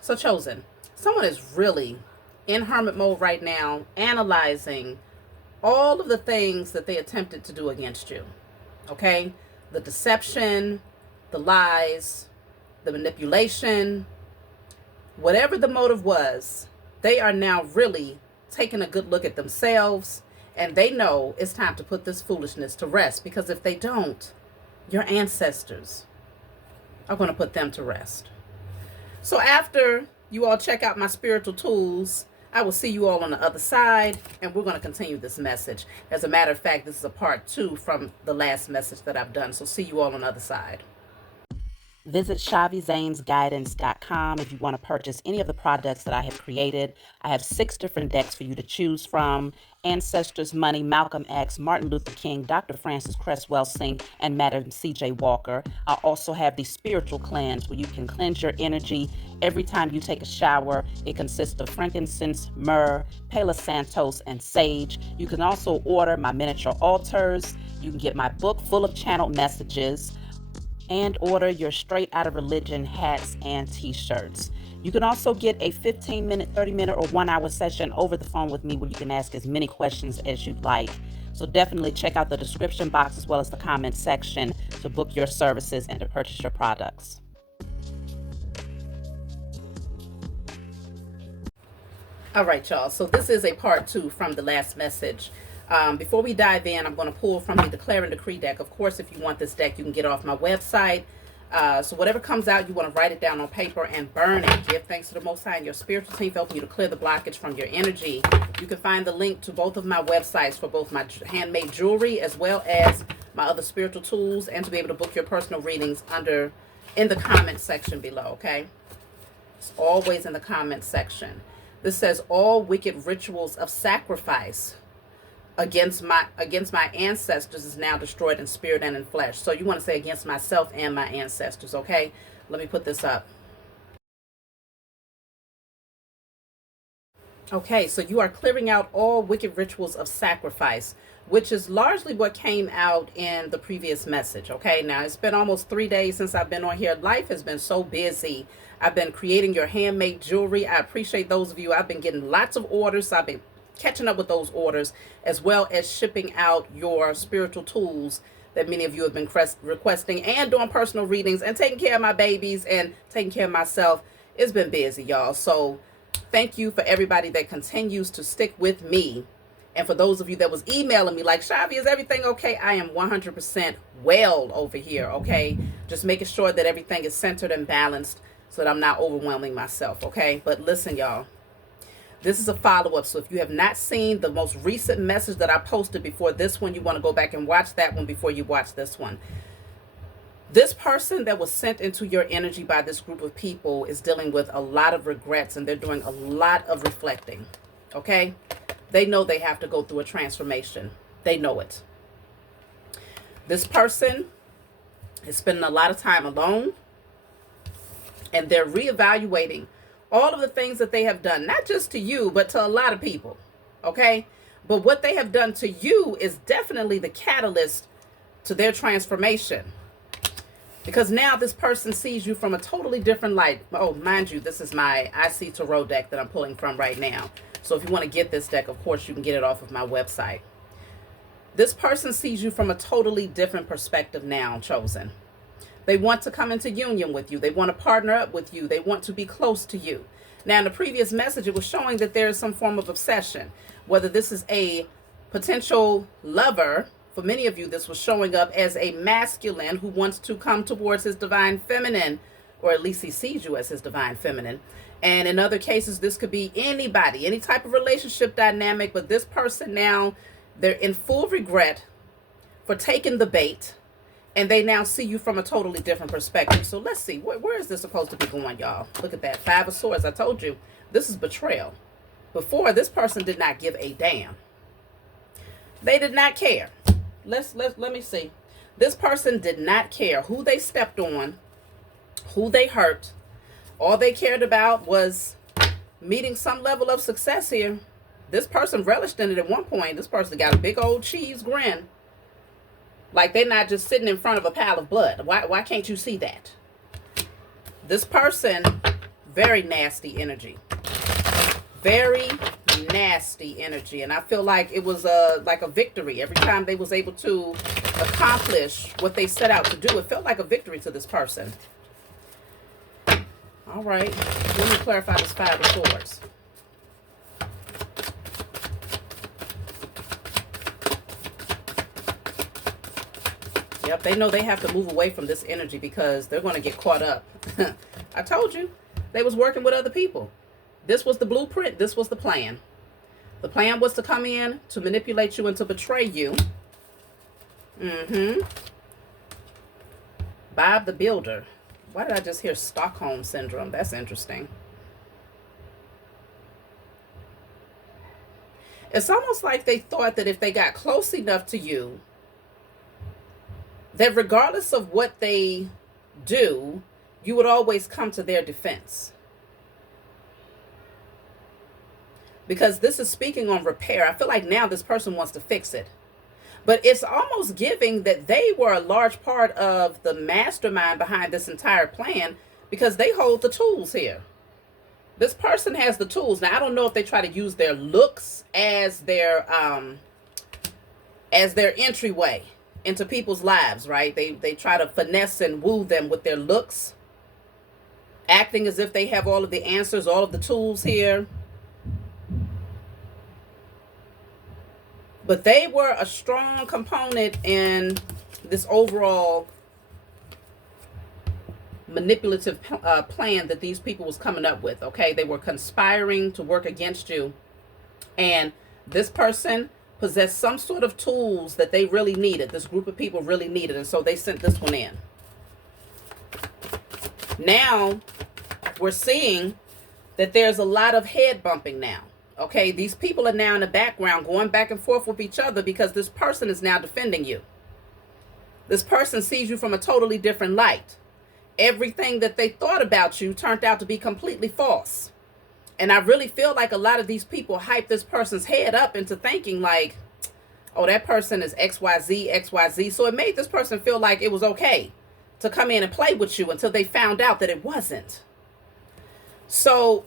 So chosen, someone is really in hermit mode right now, analyzing all of the things that they attempted to do against you. Okay? The deception, the lies, the manipulation, whatever the motive was, they are now really taking a good look at themselves, and they know it's time to put this foolishness to rest, because if they don't, your ancestors are going to put them to rest. So after you all check out my spiritual tools, I will see you all on the other side, and we're going to continue this message. As a matter of fact, this is a part 2 from the last message that I've done. So see you all on the other side. Visit ShaviZanesGuidance.com if you want to purchase any of the products that I have created. I have 6 different decks for you to choose from: Ancestors Money, Malcolm X, Martin Luther King, Dr. Francis Cress Welsing, and Madam C.J. Walker. I also have the Spiritual Cleanse, where you can cleanse your energy every time you take a shower. It consists of frankincense, myrrh, Palo Santos, and sage. You can also order my miniature altars. You can get my book full of channeled messages, and order your Straight Outta Religion hats and t-shirts. You can also get a 15-minute, 30-minute, or 1-hour session over the phone with me, where you can ask as many questions as you'd like. So definitely check out the description box as well as the comment section to book your services and to purchase your products. All right, y'all. So this is a part 2 from the last message. Before we dive in, I'm going to pull from the Declare and Decree deck. Of course, if you want this deck, you can get it off my website. So whatever comes out, you want to write it down on paper and burn it. Give thanks to the Most High and your spiritual team for helping you to clear the blockage from your energy. You can find the link to both of my websites for both my handmade jewelry as well as my other spiritual tools, and to be able to book your personal readings in the comment section below, okay? It's always in the comment section. This says, all wicked rituals of sacrifice against my ancestors is now destroyed in spirit and in flesh. So you want to say against myself and my ancestors, okay? Let me put this up. Okay, so you are clearing out all wicked rituals of sacrifice, which is largely what came out in the previous message, okay? Now, it's been almost 3 days since I've been on here. Life has been so busy. I've been creating your handmade jewelry. I appreciate those of you. I've been getting lots of orders, so I've been catching up with those orders, as well as shipping out your spiritual tools that many of you have been requesting, and doing personal readings and taking care of my babies and taking care of myself. It's been busy, y'all. So thank you for everybody that continues to stick with me. And for those of you that was emailing me like, Shavi, is everything okay? I am 100% well over here, okay? Just making sure that everything is centered and balanced so that I'm not overwhelming myself, okay? But listen, y'all. This is a follow-up, so if you have not seen the most recent message that I posted before this one, you want to go back and watch that one before you watch this one. This person that was sent into your energy by this group of people is dealing with a lot of regrets, and they're doing a lot of reflecting, okay? They know they have to go through a transformation. They know it. This person is spending a lot of time alone, and they're reevaluating all of the things that they have done, not just to you, but to a lot of people, okay? But what they have done to you is definitely the catalyst to their transformation, because now this person sees you from a totally different light. Oh, mind you, this is my IC Tarot deck that I'm pulling from right now. So if you want to get this deck, of course, you can get it off of my website. This person sees you from a totally different perspective now, chosen. They want to come into union with you. They want to partner up with you. They want to be close to you. Now, in the previous message, it was showing that there is some form of obsession. Whether this is a potential lover, for many of you, this was showing up as a masculine who wants to come towards his divine feminine, or at least he sees you as his divine feminine. And in other cases, this could be anybody, any type of relationship dynamic. But this person now, they're in full regret for taking the bait. And they now see you from a totally different perspective. So let's see. Where is this supposed to be going, y'all? Look at that. 5 of Swords. I told you. This is betrayal. Before, this person did not give a damn. They did not care. Let me see. This person did not care who they stepped on, who they hurt. All they cared about was meeting some level of success here. This person relished in it at one point. This person got a big old cheese grin. Like they're not just sitting in front of a pile of blood. Why can't you see that? This person Very nasty energy. Very nasty energy. And I feel like it was like a victory. Every time they was able to accomplish what they set out to do, it felt like a victory to this person. All right. Let me clarify this Five of Swords. Yep, they know they have to move away from this energy because they're going to get caught up. I told you, they was working with other people. This was the blueprint. This was the plan. The plan was to come in, to manipulate you, and to betray you. Bob the Builder. Why did I just hear Stockholm Syndrome? That's interesting. It's almost like they thought that if they got close enough to you, that regardless of what they do, you would always come to their defense. Because this is speaking on repair. I feel like now this person wants to fix it. But it's almost giving that they were a large part of the mastermind behind this entire plan because they hold the tools here. This person has the tools. Now, I don't know if they try to use their looks as their entryway into people's lives, right? They try to finesse and woo them with their looks, acting as if they have all of the answers, all of the tools here. But they were a strong component in this overall manipulative plan that these people was coming up with, okay? They were conspiring to work against you. And this person possessed some sort of tools that they really needed. This group of people really needed. And so they sent this one in. Now, we're seeing that there's a lot of head bumping now. Okay, these people are now in the background going back and forth with each other because this person is now defending you. This person sees you from a totally different light. Everything that they thought about you turned out to be completely false. And I really feel like a lot of these people hype this person's head up into thinking like, oh, that person is XYZ, XYZ. So it made this person feel like it was okay to come in and play with you until they found out that it wasn't. So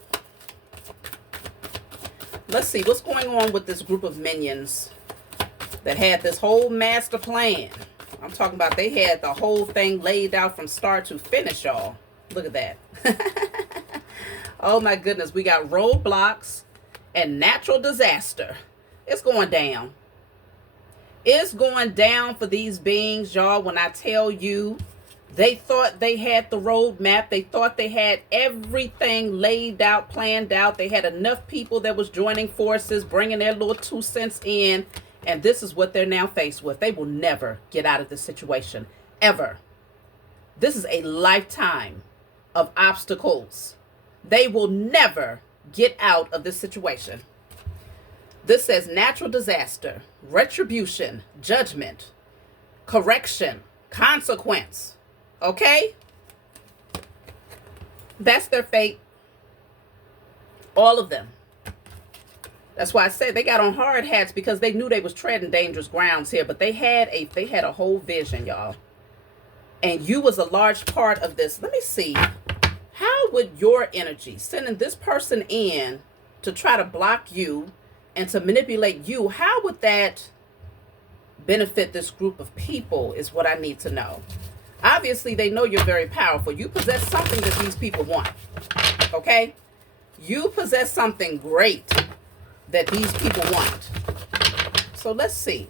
let's see what's going on with this group of minions that had this whole master plan. I'm talking about they had the whole thing laid out from start to finish, y'all. Look at that. Oh my goodness. We got roadblocks and natural disaster. It's going down. It's going down for these beings, y'all. When I tell you, they thought they had the roadmap. They thought they had everything laid out, planned out. They had enough people that was joining forces, bringing their little 2 cents in. And this is what they're now faced with. They will never get out of this situation, ever. This is a lifetime of obstacles. They will never get out of this situation. This says natural disaster, retribution, judgment, correction, consequence. Okay? That's their fate. All of them. That's why I said they got on hard hats because they knew they was treading dangerous grounds here. But they had a whole vision, y'all. And you was a large part of this. Let me see. How would your energy, sending this person in to try to block you and to manipulate you, how would that benefit this group of people is what I need to know. Obviously, they know you're very powerful. You possess something that these people want. Okay? You possess something great that these people want. So let's see.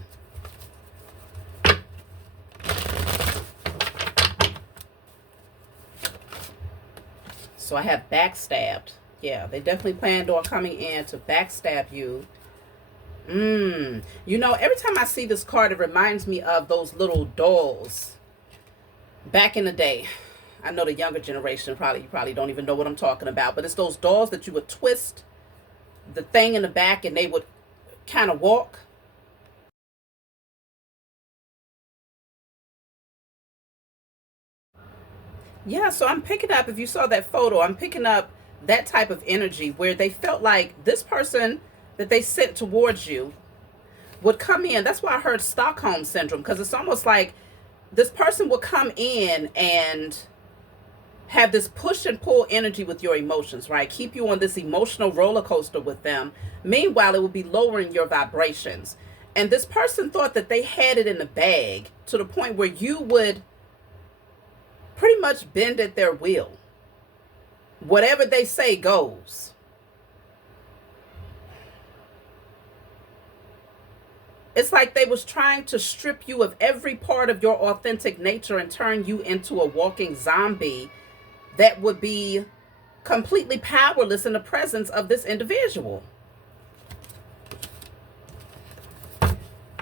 So I have backstabbed. Yeah, they definitely planned on coming in to backstab you. You know, every time I see this card, it reminds me of those little dolls back in the day. I know the younger generation you probably don't even know what I'm talking about, but it's those dolls that you would twist the thing in the back and they would kind of walk. Yeah, so I'm picking up, if you saw that photo, I'm picking up that type of energy where they felt like this person that they sent towards you would come in. That's why I heard Stockholm Syndrome, because it's almost like this person would come in and have this push and pull energy with your emotions, right? Keep you on this emotional roller coaster with them. Meanwhile, it will be lowering your vibrations. And this person thought that they had it in the bag to the point where you would pretty much bend at their will. Whatever they say goes. It's like they was trying to strip you of every part of your authentic nature and turn you into a walking zombie that would be completely powerless in the presence of this individual.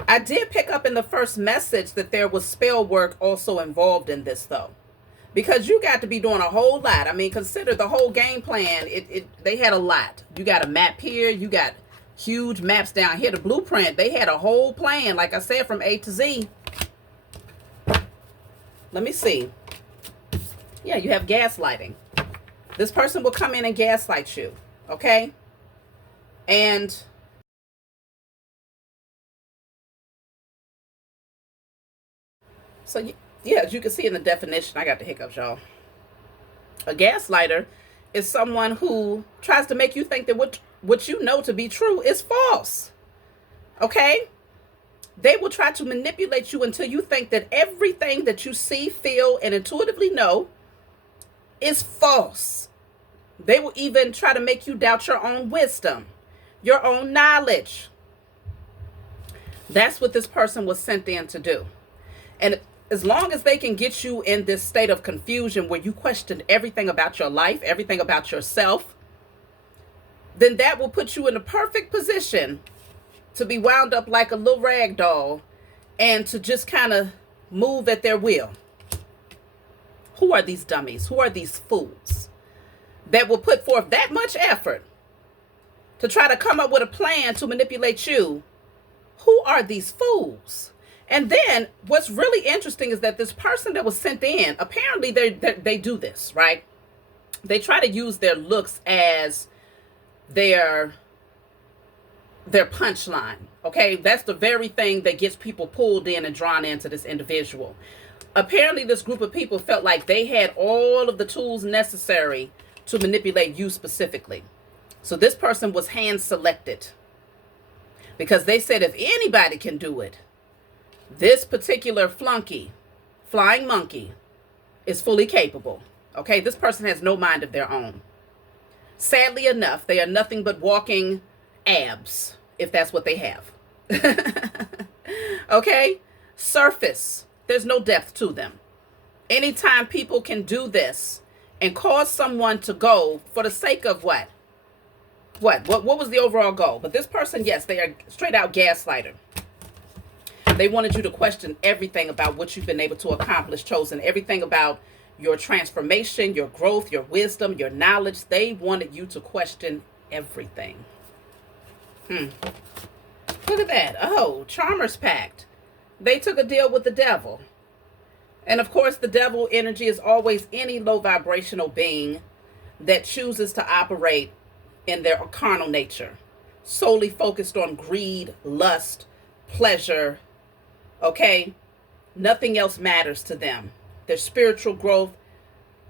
I did pick up in the first message that there was spell work also involved in this, though. Because you got to be doing a whole lot. I mean, consider the whole game plan. They had a lot. You got a map here. You got huge maps down here. The blueprint, they had a whole plan, like I said, from A to Z. Let me see. Yeah, you have gaslighting. This person will come in and gaslight you, okay? And so, yeah, as you can see in the definition, I got the hiccups, y'all. A gaslighter is someone who tries to make you think that what you know to be true is false, okay? They will try to manipulate you until you think that everything that you see, feel, and intuitively know is false. They will even try to make you doubt your own wisdom, your own knowledge. That's what this person was sent in to do. And as long as they can get you in this state of confusion where you question everything about your life, everything about yourself, then that will put you in a perfect position to be wound up like a little rag doll and to just kind of move at their will. Who are these dummies? Who are these fools that will put forth that much effort to try to come up with a plan to manipulate you? Who are these fools? And then what's really interesting is that this person that was sent in, apparently they do this, right? They try to use their looks as their punchline, okay? That's the very thing that gets people pulled in and drawn into this individual. Apparently, this group of people felt like they had all of the tools necessary to manipulate you specifically. So this person was hand-selected because they said if anybody can do it, this particular flunky, flying monkey, is fully capable. Okay, this person has no mind of their own. Sadly enough, they are nothing but walking abs, if that's what they have. Okay, surface. There's no depth to them. Anytime people can do this and cause someone to go for the sake of what? What was the overall goal? But this person, yes, they are straight out gaslighter. They wanted you to question everything about what you've been able to accomplish, chosen, everything about your transformation, your growth, your wisdom, your knowledge. They wanted you to question everything. Look at that. Oh, Charmer's Pact. They took a deal with the devil. And of course, the devil energy is always any low vibrational being that chooses to operate in their carnal nature, solely focused on greed, lust, pleasure. Okay? Nothing else matters to them. Their spiritual growth,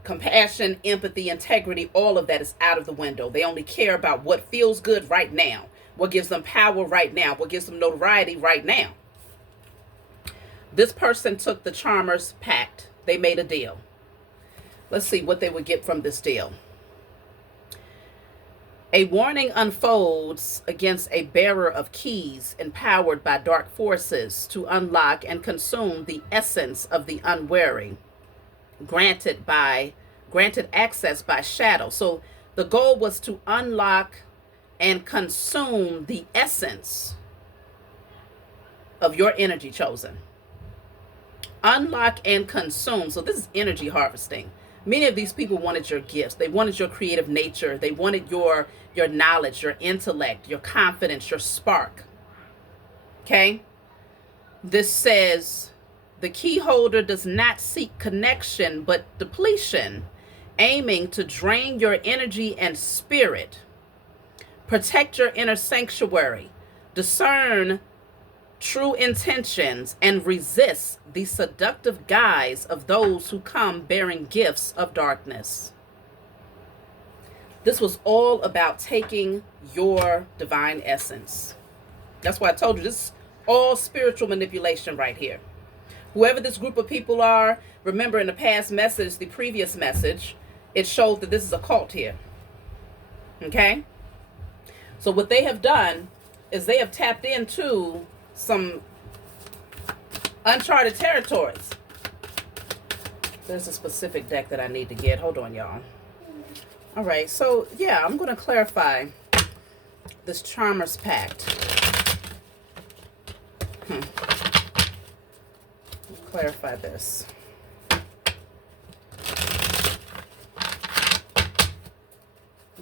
compassion, empathy, integrity, all of that is out of the window. They only care about what feels good right now, what gives them power right now, what gives them notoriety right now. This person took the Charmer's Pact. They made a deal. Let's see what they would get from this deal. A warning unfolds against a bearer of keys empowered by dark forces to unlock and consume the essence of the unwary, granted access by shadow. So the goal was to unlock and consume the essence of your energy, chosen. Unlock and consume. So this is energy harvesting. Many of these people wanted your gifts. They wanted your creative nature. They wanted your knowledge, your intellect, your confidence, your spark. Okay? This says the key holder does not seek connection, but depletion, aiming to drain your energy and spirit. Protect your inner sanctuary. Discern true intentions and resist the seductive guise of those who come bearing gifts of darkness. This was all about taking your divine essence. That's why I told you this is all spiritual manipulation right here. Whoever this group of people are, remember in the past message, the previous message, it showed that this is a cult here. Okay? So what they have done is they have tapped into some uncharted territories. There's a specific deck that I need to get. Hold on, y'all. All right, so yeah, I'm going to clarify this Charmer's Pact. Clarify this.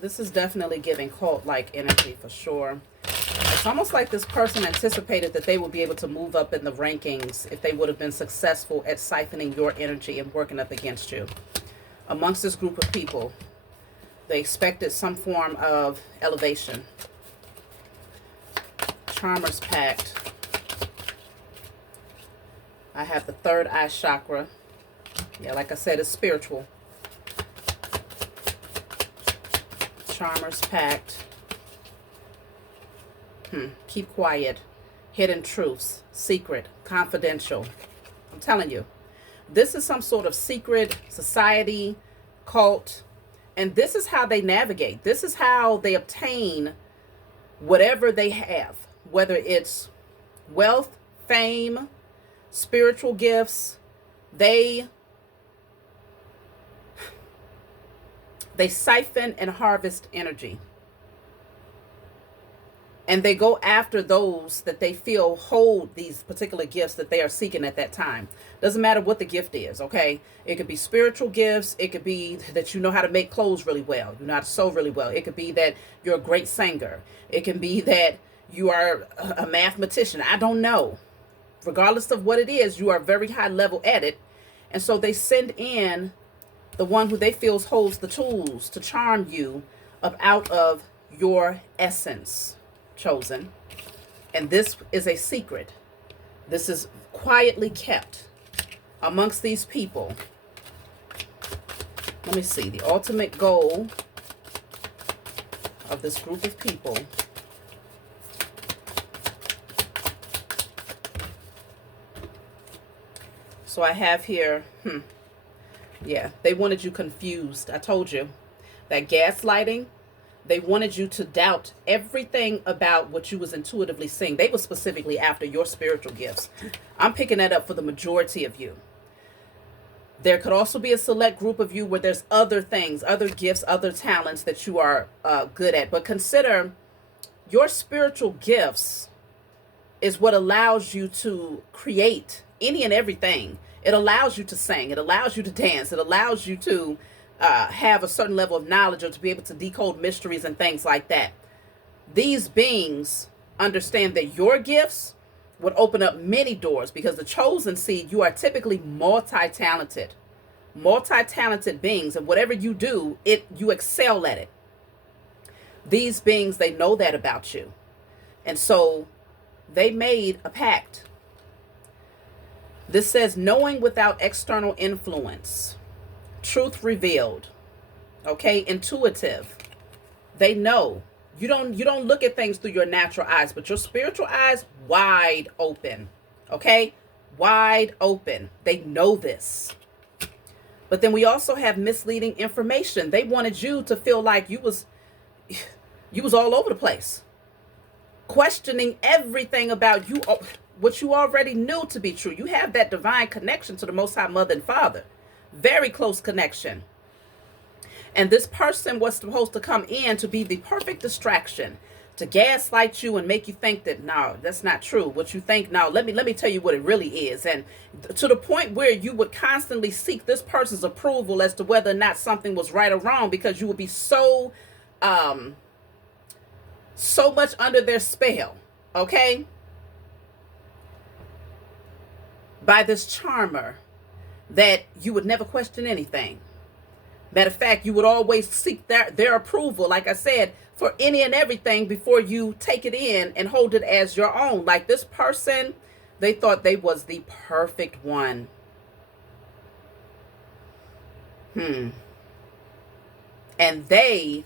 This is definitely giving cult-like energy for sure. It's almost like this person anticipated that they would be able to move up in the rankings if they would have been successful at siphoning your energy and working up against you. Amongst this group of people, they expected some form of elevation. Charmer's Pact. I have the third eye chakra. Yeah, like I said, it's spiritual. Charmer's Pact. Keep quiet. Hidden truths. Secret. Confidential. I'm telling you. This is some sort of secret society, cult. And this is how they navigate. This is how they obtain whatever they have. Whether it's wealth, fame, spiritual gifts. They siphon and harvest energy. And they go after those that they feel hold these particular gifts that they are seeking at that time. Doesn't matter what the gift is, okay? It could be spiritual gifts. It could be that you know how to make clothes really well. You know how to sew really well. It could be that you're a great singer. It can be that you are a mathematician. I don't know. Regardless of what it is, you are very high level at it. And so they send in the one who they feel holds the tools to charm you out of your essence. Chosen. And this is a secret. This is quietly kept amongst these people. Let me see. The ultimate goal of this group of people. So I have here, yeah, they wanted you confused. I told you that gaslighting. They wanted you to doubt everything about what you was intuitively seeing. They were specifically after your spiritual gifts. I'm picking that up for the majority of you. There could also be a select group of you where there's other things, other gifts, other talents that you are good at. But consider your spiritual gifts is what allows you to create any and everything. It allows you to sing. It allows you to dance. It allows you to have a certain level of knowledge or to be able to decode mysteries and things like that. These beings understand that your gifts would open up many doors because the chosen seed, you are typically multi-talented beings, and whatever you do, you excel at it. These beings, they know that about you. And so they made a pact. This says, knowing without external influence. Truth revealed. Okay, intuitive. They know. You don't look at things through your natural eyes, but your spiritual eyes wide open. Okay? Wide open. They know this. But then we also have misleading information. They wanted you to feel like you was all over the place. Questioning everything about you, what you already knew to be true. You have that divine connection to the Most High Mother and Father. Very close connection. And this person was supposed to come in to be the perfect distraction, to gaslight you and make you think that, no, that's not true. What you think, no, let me tell you what it really is. And to the point where you would constantly seek this person's approval as to whether or not something was right or wrong, because you would be so much under their spell, okay? By this charmer, that you would never question anything. Matter of fact, you would always seek their approval, like I said, for any and everything before you take it in and hold it as your own. Like this person, they thought they was the perfect one. And they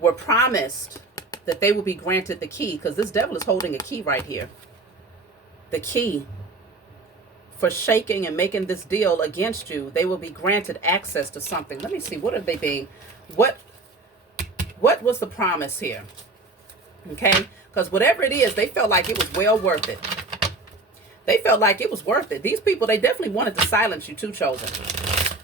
were promised that they would be granted the key, because this devil is holding a key right here. The key for shaking and making this deal against you. They will be granted access to something. Let me see. What are they being? What was the promise here? Okay? Because whatever it is, they felt like it was well worth it. They felt like it was worth it. These people, they definitely wanted to silence you too, chosen.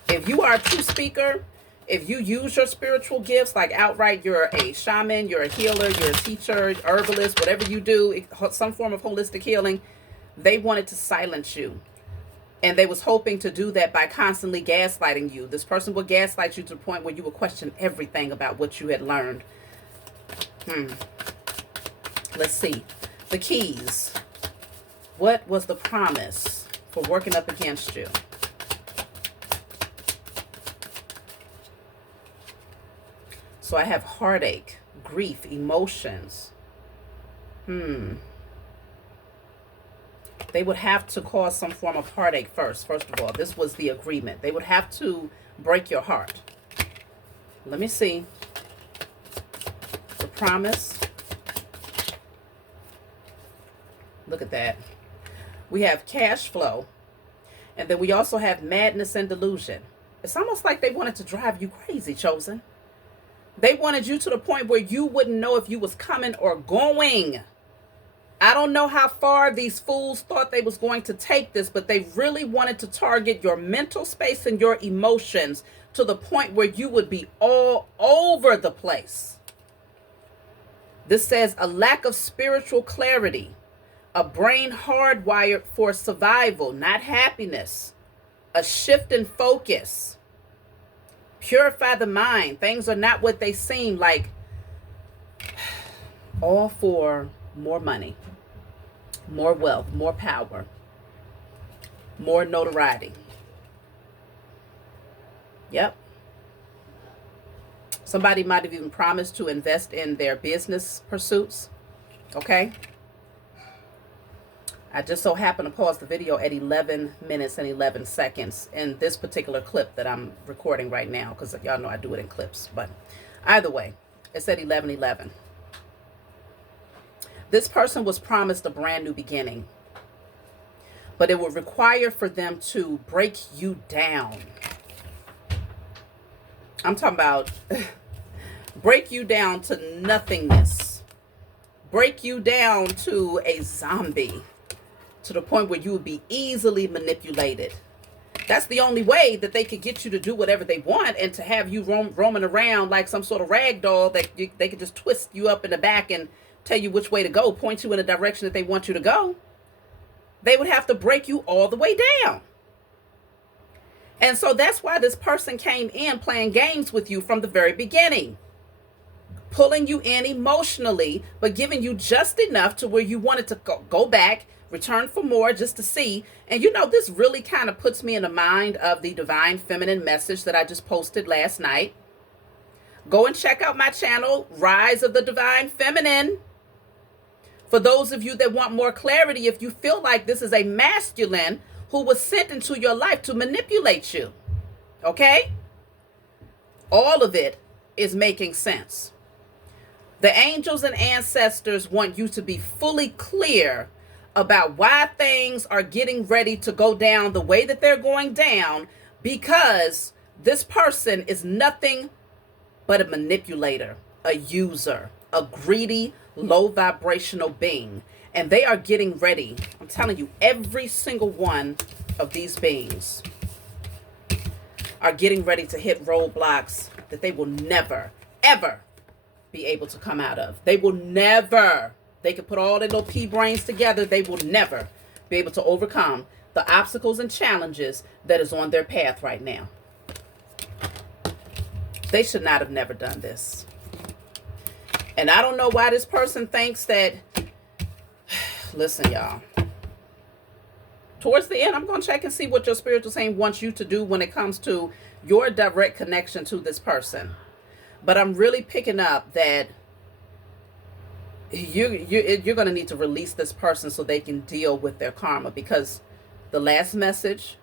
If you are a true speaker, if you use your spiritual gifts, like outright, you're a shaman, you're a healer, you're a teacher, herbalist, whatever you do, some form of holistic healing, they wanted to silence you. And they was hoping to do that by constantly gaslighting you. This person would gaslight you to the point where you would question everything about what you had learned. Let's see. The keys. What was the promise for working up against you? So I have heartache, grief, emotions. They would have to cause some form of heartache first of all. This was the agreement. They would have to break your heart. Let me see. The promise. Look at that. We have cash flow. And then we also have madness and delusion. It's almost like they wanted to drive you crazy, chosen. They wanted you to the point where you wouldn't know if you was coming or going. I don't know how far these fools thought they was going to take this, but they really wanted to target your mental space and your emotions to the point where you would be all over the place. This says a lack of spiritual clarity, a brain hardwired for survival, not happiness, a shift in focus. Purify the mind. Things are not what they seem, like all for more money, more wealth, more power, more notoriety. Yep. Somebody might have even promised to invest in their business pursuits. Okay. I just so happened to pause the video at 11 minutes and 11 seconds in this particular clip that I'm recording right now, because y'all know I do it in clips. But either way, it's at 11:11. This person was promised a brand new beginning, but it would require for them to break you down. I'm talking about break you down to nothingness, break you down to a zombie, to the point where you would be easily manipulated. That's the only way that they could get you to do whatever they want, and to have you roaming around like some sort of rag doll that they could just twist you up in the back and tell you which way to go, point you in a direction that they want you to go. They would have to break you all the way down. And so that's why this person came in playing games with you from the very beginning, pulling you in emotionally, but giving you just enough to where you wanted to go back, return for more, just to see. And you know, this really kind of puts me in the mind of the Divine Feminine message that I just posted last night. Go and check out my channel, Rise of the Divine Feminine. For those of you that want more clarity, if you feel like this is a masculine who was sent into your life to manipulate you, okay? All of it is making sense. The angels and ancestors want you to be fully clear about why things are getting ready to go down the way that they're going down, because this person is nothing but a manipulator, a user, a greedy, low vibrational being. And they are getting ready. I'm telling you, every single one of these beings are getting ready to hit roadblocks that they will never, ever be able to come out of. They will never. They can put all their little pea brains together. They will never be able to overcome the obstacles and challenges that is on their path right now. They should not have never done this. And I don't know why this person thinks that, listen, y'all, towards the end, I'm going to check and see what your spiritual saint wants you to do when it comes to your direct connection to this person. But I'm really picking up that you're going to need to release this person so they can deal with their karma, because the last message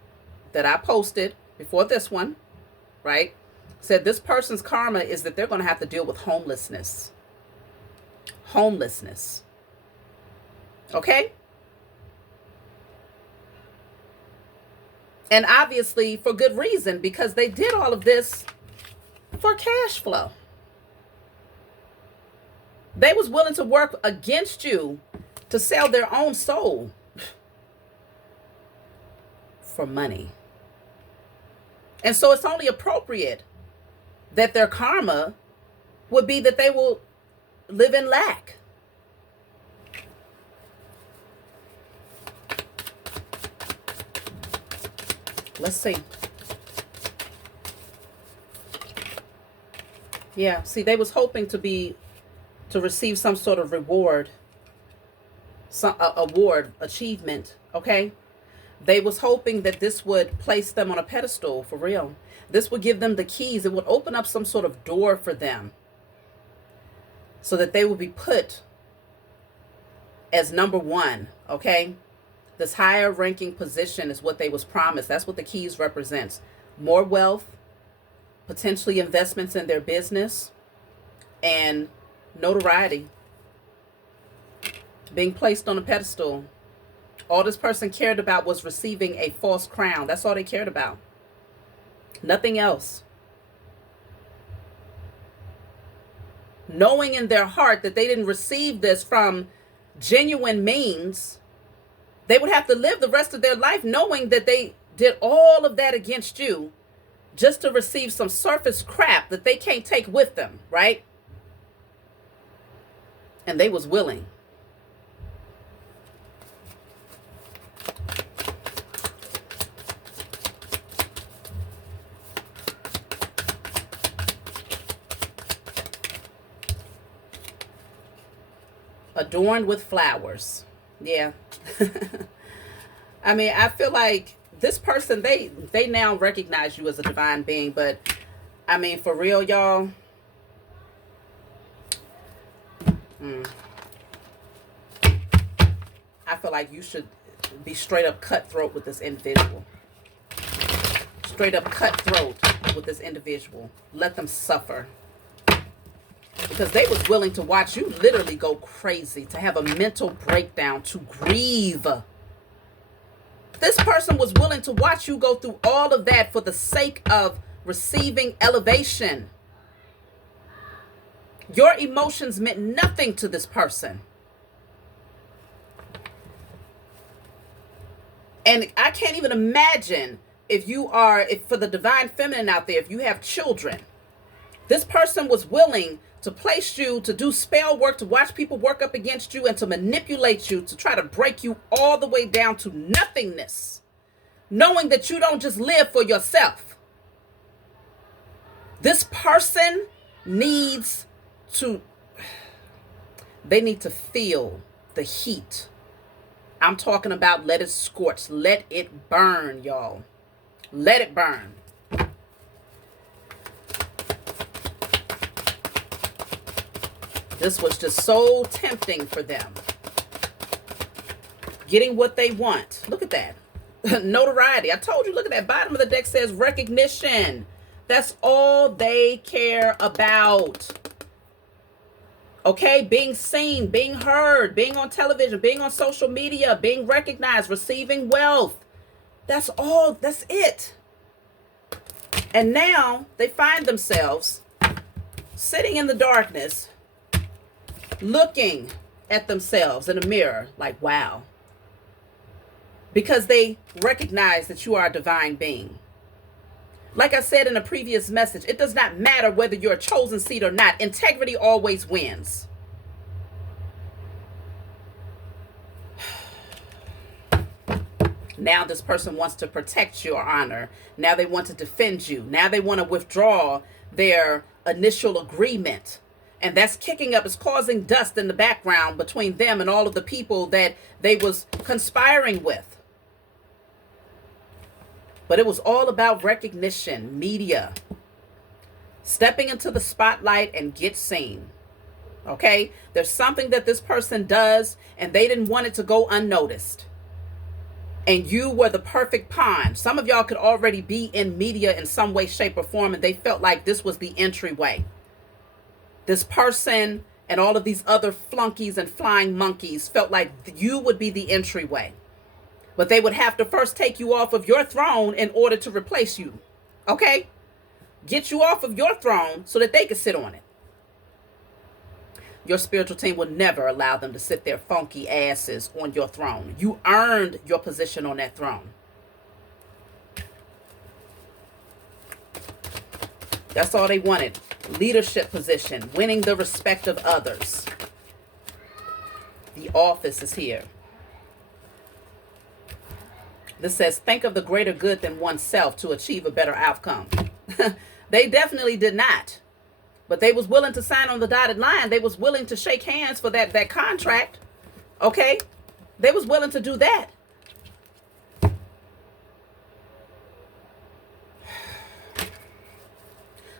that I posted before this one, right, said this person's karma is that they're going to have to deal with homelessness. Homelessness. Okay? And obviously for good reason, because they did all of this for cash flow. They was willing to work against you to sell their own soul for money. And so it's only appropriate that their karma would be that they will live in lack. Let's see. Yeah, see, they was hoping to receive some sort of reward, some award, achievement, okay? They was hoping that this would place them on a pedestal, for real. This would give them the keys. It would open up some sort of door for them so that they would be put as number one, okay? This higher ranking position is what they was promised. That's what the keys represents. More wealth, potentially investments in their business, and notoriety. Being placed on a pedestal. All this person cared about was receiving a false crown. That's all they cared about. Nothing else. Knowing in their heart that they didn't receive this from genuine means, they would have to live the rest of their life knowing that they did all of that against you just to receive some surface crap that they can't take with them, right? And they was willing. Adorned with flowers. Yeah. I mean, I feel like this person, they now recognize you as a divine being, but I mean, for real, y'all. I feel like you should be straight up cutthroat with this individual. Straight up cutthroat with this individual. Let them suffer. Because they was willing to watch you literally go crazy, to have a mental breakdown, to grieve. This person was willing to watch you go through all of that for the sake of receiving elevation. Your emotions meant nothing to this person. And I can't even imagine if for the divine feminine out there, if you have children, this person was willing to place you, to do spell work, to watch people work up against you, and to manipulate you, to try to break you all the way down to nothingness, knowing that you don't just live for yourself. This person needs to, they need to feel the heat. I'm talking about let it scorch, let it burn, y'all. Let it burn. This was just so tempting for them. Getting what they want. Look at that. Notoriety. I told you, look at that. Bottom of the deck says recognition. That's all they care about. Okay? Being seen, being heard, being on television, being on social media, being recognized, receiving wealth. That's all. That's it. And now they find themselves sitting in the darkness, looking at themselves in a mirror like, wow. Because they recognize that you are a divine being. Like I said in a previous message, it does not matter whether you're a chosen seed or not. Integrity always wins. Now this person wants to protect your honor. Now they want to defend you. Now they want to withdraw their initial agreement. And that's kicking up, it's causing dust in the background between them and all of the people that they was conspiring with. But it was all about recognition, media, stepping into the spotlight and get seen. Okay? There's something that this person does and they didn't want it to go unnoticed. And you were the perfect pawn. Some of y'all could already be in media in some way, shape, or form, and they felt like this was the entryway. This person and all of these other flunkies and flying monkeys felt like you would be the entryway. But they would have to first take you off of your throne in order to replace you. Okay? Get you off of your throne so that they can sit on it. Your spiritual team will never allow them to sit their funky asses on your throne. You earned your position on that throne. That's all they wanted. Leadership position, winning the respect of others. The office is here. This says, think of the greater good than oneself to achieve a better outcome. They definitely did not. But they was willing to sign on the dotted line. They was willing to shake hands for that contract. Okay? They was willing to do that.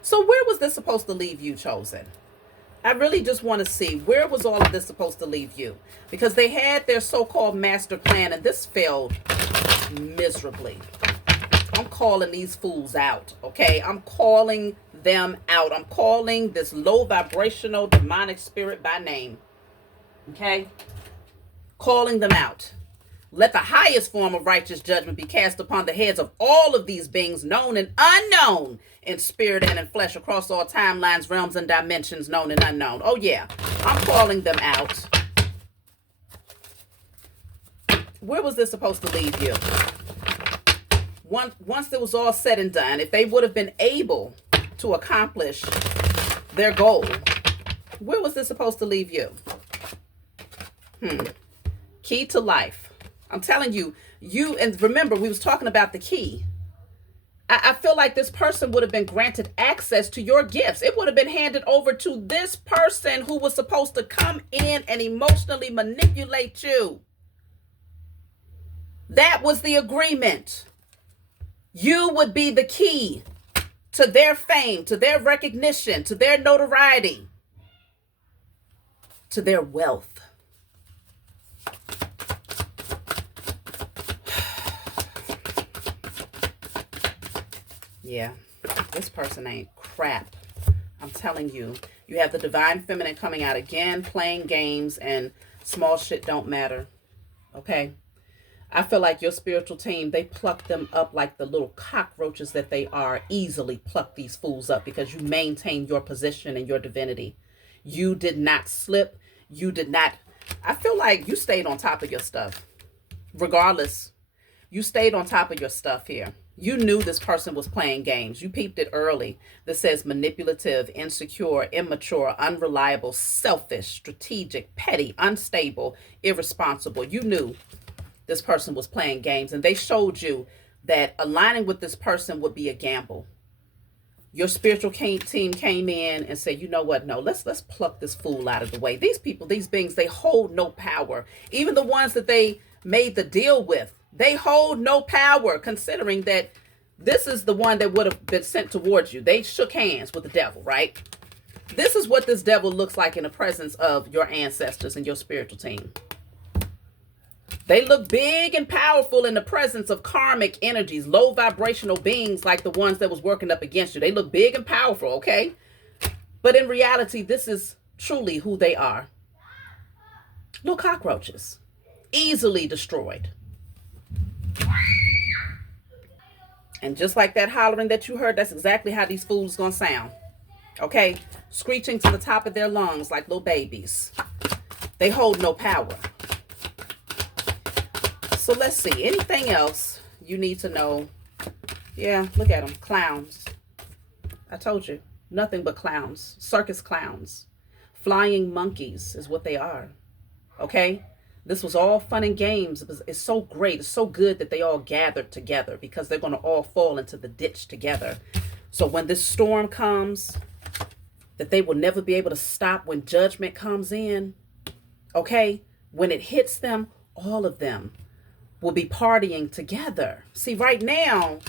So where was this supposed to leave you, chosen? I really just want to see, where was all of this supposed to leave you? Because they had their so-called master plan, and this failed miserably. I'm calling these fools out, okay? I'm calling them out. I'm calling this low vibrational demonic spirit by name, okay? Calling them out. Let the highest form of righteous judgment be cast upon the heads of all of these beings, known and unknown, in spirit and in flesh, across all timelines, realms, and dimensions, known and unknown. Oh yeah, I'm calling them out. Where was this supposed to leave you? Once it was all said and done, if they would have been able to accomplish their goal, where was this supposed to leave you? Key to life. I'm telling you, and remember, we was talking about the key. I feel like this person would have been granted access to your gifts. It would have been handed over to this person who was supposed to come in and emotionally manipulate you. That was the agreement. You would be the key to their fame, to their recognition, to their notoriety, to their wealth. Yeah, this person ain't crap. I'm telling you. You have the divine feminine coming out again, playing games, and small shit don't matter. Okay? I feel like your spiritual team, they pluck them up like the little cockroaches that they are. Easily pluck these fools up because you maintain your position and your divinity. You did not slip. You did not. I feel like you stayed on top of your stuff. Regardless, you stayed on top of your stuff here. You knew this person was playing games. You peeped it early. This says manipulative, insecure, immature, unreliable, selfish, strategic, petty, unstable, irresponsible. You knew this person was playing games, and they showed you that aligning with this person would be a gamble. Your spiritual team came in and said, you know what? No, let's pluck this fool out of the way. These people, these beings, they hold no power. Even the ones that they made the deal with, they hold no power, considering that this is the one that would have been sent towards you. They shook hands with the devil, right? This is what this devil looks like in the presence of your ancestors and your spiritual team. They look big and powerful in the presence of karmic energies, low vibrational beings like the ones that was working up against you. They look big and powerful, okay? But in reality, this is truly who they are. Little cockroaches, easily destroyed. And just like that hollering that you heard, that's exactly how these fools gonna sound. Okay? Screeching to the top of their lungs like little babies. They hold no power. So let's see. Anything else you need to know? Yeah, look at them. Clowns. I told you. Nothing but clowns. Circus clowns. Flying monkeys is what they are. Okay? This was all fun and games. It's so great. It's so good that they all gathered together because they're going to all fall into the ditch together. So when this storm comes, that they will never be able to stop when judgment comes in. Okay? When it hits them, all of them will be partying together. See, right now,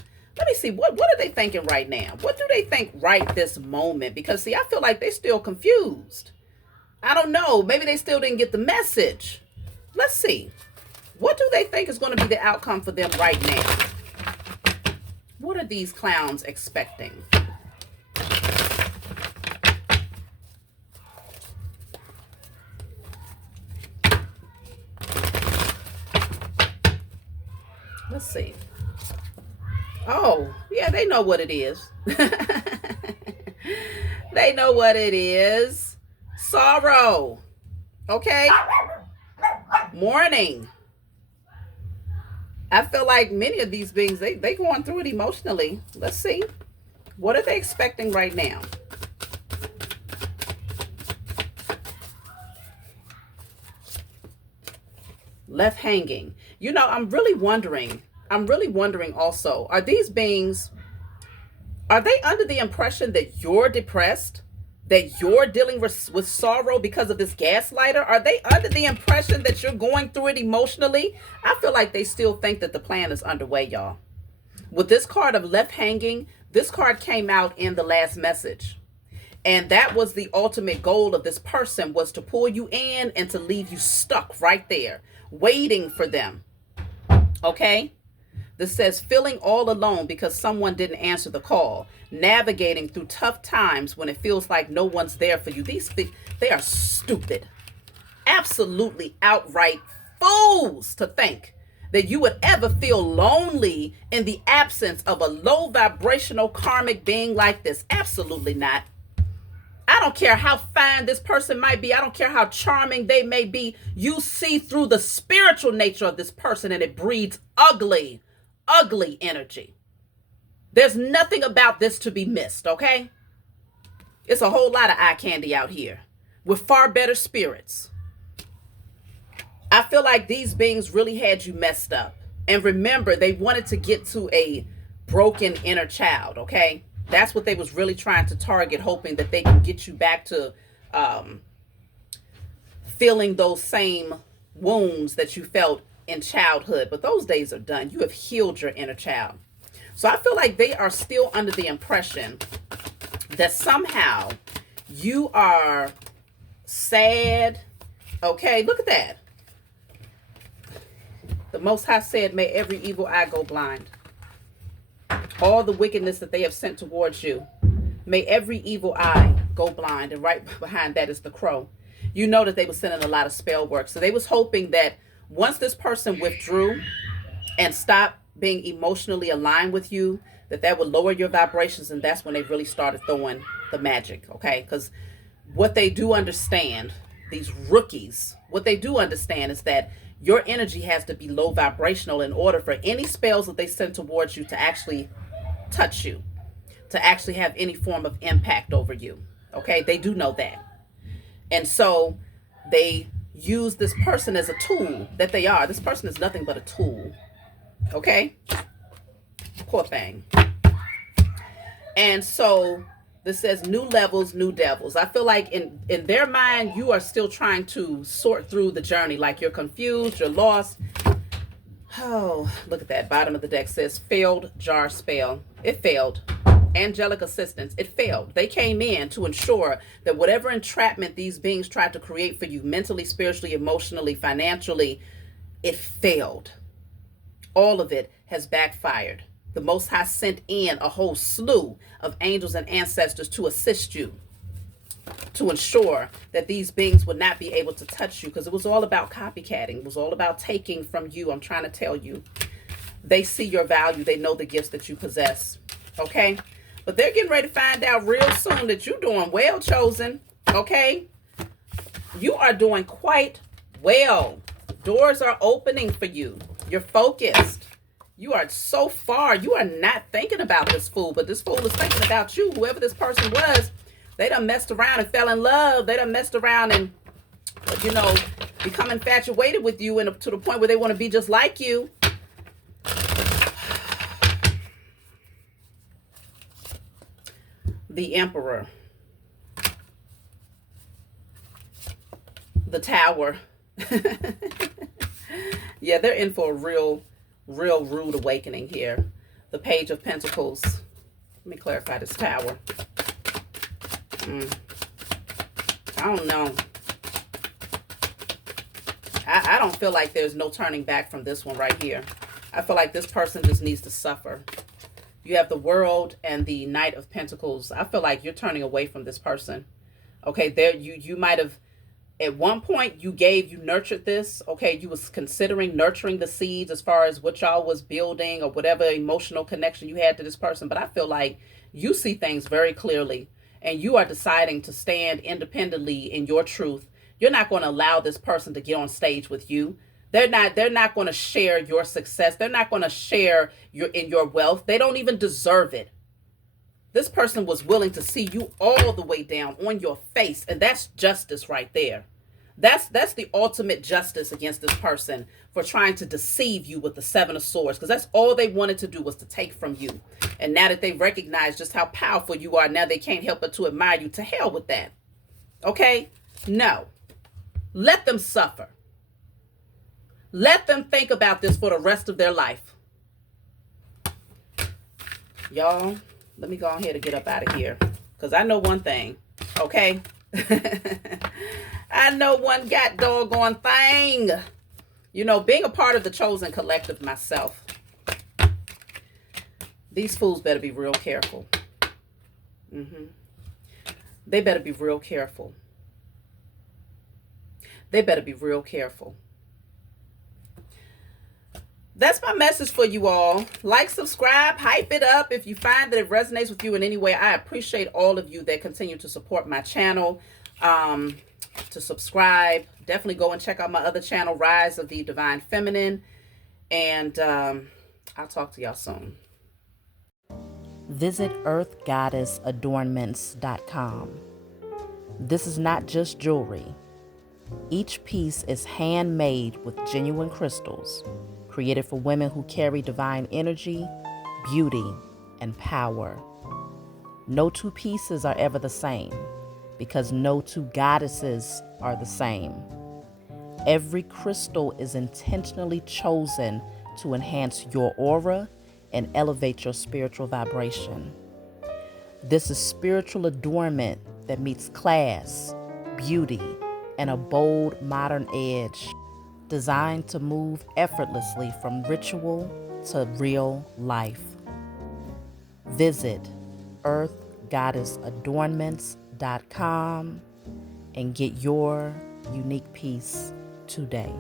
Let me see. What are they thinking right now? What do they think right this moment? Because, see, I feel like they're still confused. I don't know. Maybe they still didn't get the message. Let's see. What do they think is going to be the outcome for them right now? What are these clowns expecting? Let's see. Oh, yeah, they know what it is. They know what it is. Sorrow. Okay? Mourning. I feel like many of these beings, they going through it emotionally. Let's see. What are they expecting right now? Left hanging. You know, I'm really wondering also, are these beings, are they under the impression that you're depressed? That you're dealing with sorrow because of this gaslighter? Are they under the impression that you're going through it emotionally? I feel like they still think that the plan is underway, y'all. With this card of left hanging, this card came out in the last message. And that was the ultimate goal of this person, was to pull you in and to leave you stuck right there, waiting for them. Okay? This says feeling all alone because someone didn't answer the call, navigating through tough times when it feels like no one's there for you. They are stupid, absolutely outright fools to think that you would ever feel lonely in the absence of a low vibrational karmic being like this. Absolutely not. I don't care how fine this person might be. I don't care how charming they may be. You see through the spiritual nature of this person and it breeds ugly energy. There's nothing about this to be missed, okay? It's a whole lot of eye candy out here with far better spirits. I feel like these beings really had you messed up. And remember, they wanted to get to a broken inner child, okay? That's what they was really trying to target, hoping that they can get you back to feeling those same wounds that you felt in childhood. But those days are done. You have healed your inner child. So I feel like they are still under the impression that somehow you are sad. Okay, look at that. The Most High said, may every evil eye go blind. All the wickedness that they have sent towards you, may every evil eye go blind. And right behind that is the crow. You know that they were sending a lot of spell work. So they was hoping that once this person withdrew and stopped being emotionally aligned with you, that would lower your vibrations. And that's when they really started throwing the magic, okay? Because what they do understand, these rookies, what they do understand is that your energy has to be low vibrational in order for any spells that they send towards you to actually touch you, to actually have any form of impact over you, okay? They do know that. And so they use this person as a tool that they are. This person is nothing but a tool. Okay? Poor thing. And so this says new levels, new devils. I feel like in their mind, you are still trying to sort through the journey. Like you're confused, you're lost. Oh, look at that. Bottom of the deck says failed jar spell. It failed. Angelic assistance. It failed. They came in to ensure that whatever entrapment these beings tried to create for you mentally, spiritually, emotionally, financially, it failed. All of it has backfired. The Most High sent in a whole slew of angels and ancestors to assist you, to ensure that these beings would not be able to touch you, because it was all about copycatting. It was all about taking from you. I'm trying to tell you. They see your value. They know the gifts that you possess. Okay? But they're getting ready to find out real soon that you're doing well, Chosen. Okay? You are doing quite well. Doors are opening for you. You're focused. You are so far. You are not thinking about this fool, but this fool is thinking about you. Whoever this person was, they done messed around and fell in love. They done messed around and, you know, become infatuated with you and to the point where they want to be just like you. The Emperor. The Tower. Yeah, they're in for a real rude awakening here. the Page of Pentacles. Let me clarify this Tower. I don't know. I don't feel like there's no turning back from this one right here. I feel like this person just needs to suffer. You have the World and the Knight of Pentacles. I feel like you're turning away from this person. Okay, there you might have, at one point you nurtured this. Okay, you was considering nurturing the seeds as far as what y'all was building or whatever emotional connection you had to this person. But I feel like you see things very clearly and you are deciding to stand independently in your truth. You're not going to allow this person to get on stage with you. They're not going to share your success. They're not going to share your wealth. They don't even deserve it. This person was willing to see you all the way down on your face, and that's justice right there. That's the ultimate justice against this person for trying to deceive you with the Seven of Swords, because that's all they wanted to do was to take from you. And now that they recognize just how powerful you are, now they can't help but to admire you. To hell with that. Okay? No. Let them suffer. Let them think about this for the rest of their life. Y'all, let me go ahead and get up out of here. Because I know one thing. Okay? I know one god doggone thing. You know, being a part of the chosen collective myself, these fools better be real careful. They better be real careful. They better be real careful. That's my message for you all. Like, subscribe, hype it up if you find that it resonates with you in any way. I appreciate all of you that continue to support my channel. To subscribe, definitely go and check out my other channel, Rise of the Divine Feminine. And I'll talk to y'all soon. Visit earthgoddessadornments.com. This is not just jewelry. Each piece is handmade with genuine crystals, created for women who carry divine energy, beauty, and power. No two pieces are ever the same, because no two goddesses are the same. Every crystal is intentionally chosen to enhance your aura and elevate your spiritual vibration. This is spiritual adornment that meets class, beauty, and a bold modern edge, designed to move effortlessly from ritual to real life. Visit earthgoddessadornments.com and get your unique piece today.